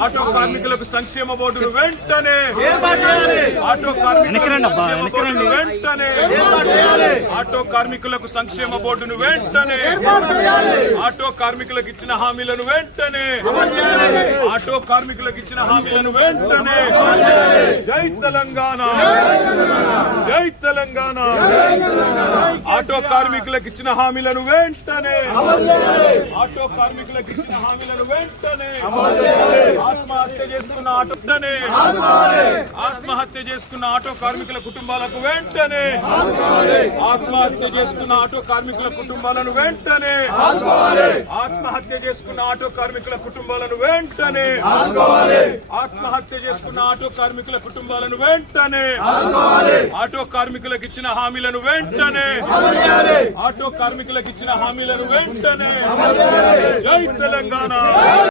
Auto కార్మికులకు సంక్షేమ బోర్డును వెంటనే ఆటో కార్మికులకు వెంటనే ఆటో కార్మికులకు సంక్షేమ బోర్డును వెంటనే ఆటో కార్మికులకు ఇచ్చిన హామీలను వెంటనే ఆటో కార్మికులకు ఇచ్చిన హామీలను వెంటనే జై తెలంగాణ జై తెలంగాణ ఆటో కార్మికులకు ఇచ్చిన హామీలను వెంటనే ఆటో కార్మికులకు ఇచ్చిన హామీలను వెంటనే ఆత్మహత్య చేసుకున్న ఆత్మహత్య చేసుకున్న ఆటో కార్మికుల కుటుంబాలకు వెంటనే ఆత్మహత్య చేసుకున్న ఆటో కార్మికుల కుటుంబాలను వెంటనే ఆత్మహత్య చేసుకున్న ఆటో కార్మికుల కుటుంబాలను వెంటనే ఆత్మహత్య చేసుకున్న ఆటో కార్మికుల కుటుంబాలను వెంటనే ఆటో కార్మికులకు ఇచ్చిన హామీలను వెంటనే ఆటో కార్మికులకు ఇచ్చిన హామీలను వెంటనే జై తెలంగాణ.